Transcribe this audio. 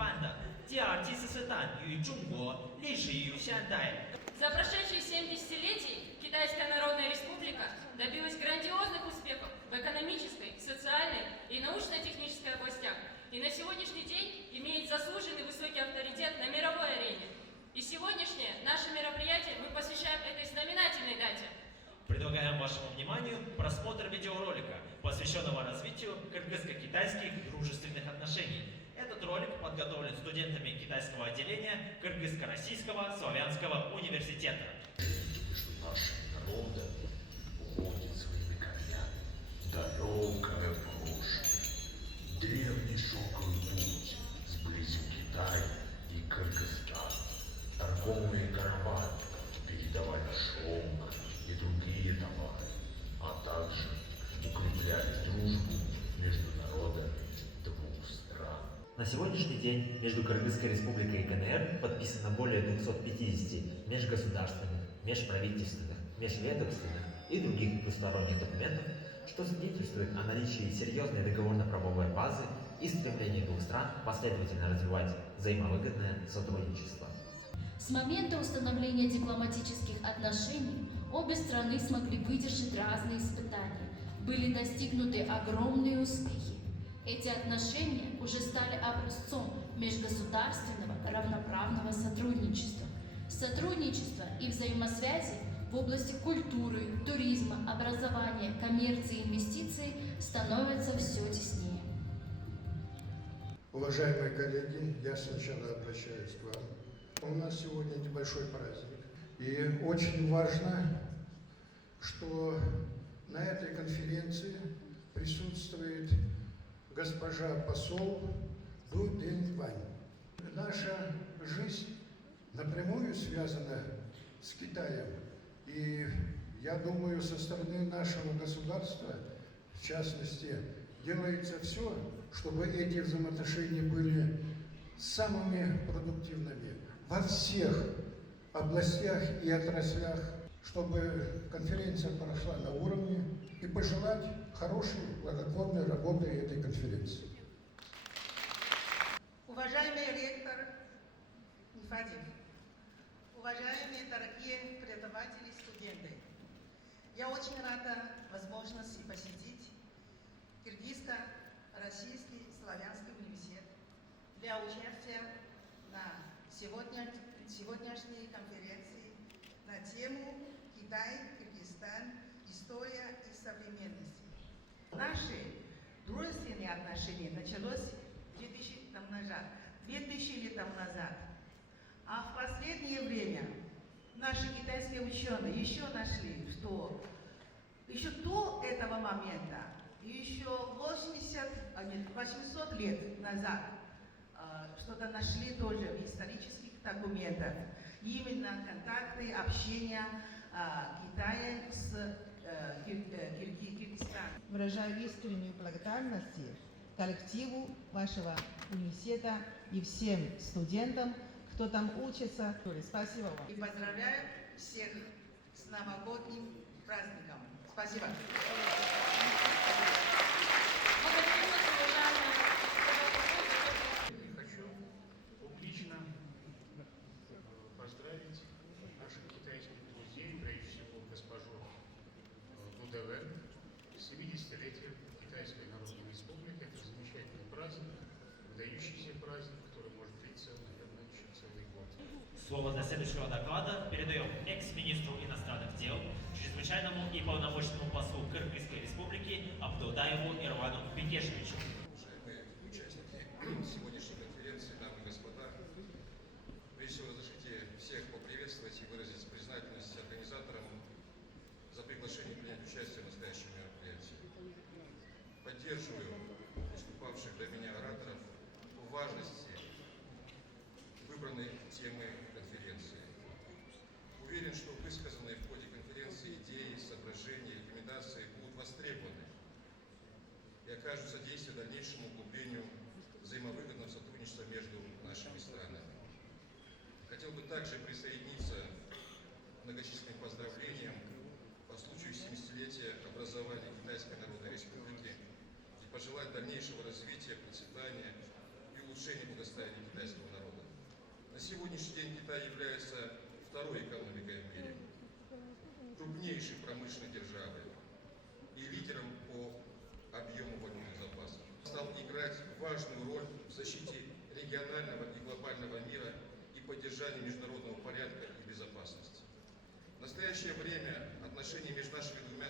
办的第二第四次弹与中国历史与现代。За прошедшие 7 десятилетий Китайская Народная Республика добилась грандиозных успехов в экономической, социальной и научно-технической областях и на сегодняшний день имеет заслуженный высокий авторитет на мировой арене. И сегодняшнее наше мероприятие мы посвящаем этой знаменательной дате. Предлагаем вашему вниманию просмотр видеоролика, посвященного развитию кыргызско-китайских дружественных отношений. Этот ролик подготовлен студентами китайского отделения Кыргызско-Российского славянского университета. Нашего народа уходит своими корнями далекое прошлое. Древний шелковый путь сблизил Китай и Кыргызстан. Торговые караваны передавали шелк и другие товары, а также укрепляли дружбу между народами двух стран. На сегодняшний день между Кыргызской республикой и КНР подписано более 250 межгосударственных, межправительственных, межведомственных и других двусторонних документов, что свидетельствует о наличии серьезной договорно-правовой базы и стремлении двух стран последовательно развивать взаимовыгодное сотрудничество. С момента установления дипломатических отношений обе страны смогли выдержать разные испытания. Были достигнуты огромные успехи. Эти отношения уже стали образцом межгосударственного равноправного сотрудничества. Сотрудничество и взаимосвязи в области культуры, туризма, образования, коммерции и инвестиций становятся все теснее. Уважаемые коллеги, я сначала обращаюсь к вам. У нас сегодня небольшой праздник. И очень важно, что на этой конференции присутствует госпожа посол Ду Дэньвань. Наша жизнь напрямую связана с Китаем. И я думаю, со стороны нашего государства, в частности, делается все, чтобы эти взаимоотношения были самыми продуктивными во всех областях и отраслях, чтобы конференция прошла на уровне, и пожелать хорошей, плодотворной работы этой конференции. Уважаемый ректор Нифадев, уважаемые дорогие преподаватели и студенты, я очень рада возможности посетить Киргизско-Российский славянский университет для участия на сегодняшней конференции на тему «Китай, Кыргызстан. История и современность». Наши дружественные отношения началось 2000 лет назад. А в последнее время наши китайские ученые еще нашли, что еще до этого момента, еще 800 лет назад, что-то нашли тоже в исторических документах. Именно контакты, общение Китая с Киргизстаном. Выражаю искреннюю благодарность коллективу вашего университета и всем студентам, кто там учится. Спасибо вам. И поздравляю всех с новогодним праздником. Спасибо. Хочу публично поздравить наших китайских друзей, прежде всего госпожу Дудевен, с 70-летием Китайской Народной Республики. Это замечательный праздник, выдающийся праздник, который может длиться, наверное, еще целый год. Слово для следующего доклада передаем экс-министру иностранных дел, чрезвычайному и полномочному послу Кыргызской Республики Абдулдаеву Ирвану Бекешевичу. Уважаемые участники сегодняшней конференции, дамы и господа, прежде всего разрешите всех поприветствовать и выразить признательность организаторам за приглашение принять участие в настоящем мероприятии. Поддерживаю выступавших до меня ораторов в важности выбранной темы конференции. Уверен, что высказанные в ходе конференции идеи, соображения, рекомендации будут востребованы и окажут содействие дальнейшему углублению взаимовыгодного сотрудничества между нашими странами. Хотел бы также присоединиться к многочисленным поздравлениям по случаю 70-летия образования Китайской Народной Республики и пожелать дальнейшего развития, процветания и улучшения благосостояния сегодняшний день Китай является второй экономикой в мире, крупнейшей промышленной державой и лидером по объему военных запасов. Стал играть важную роль в защите регионального и глобального мира и поддержании международного порядка и безопасности. В настоящее время отношения между нашими двумя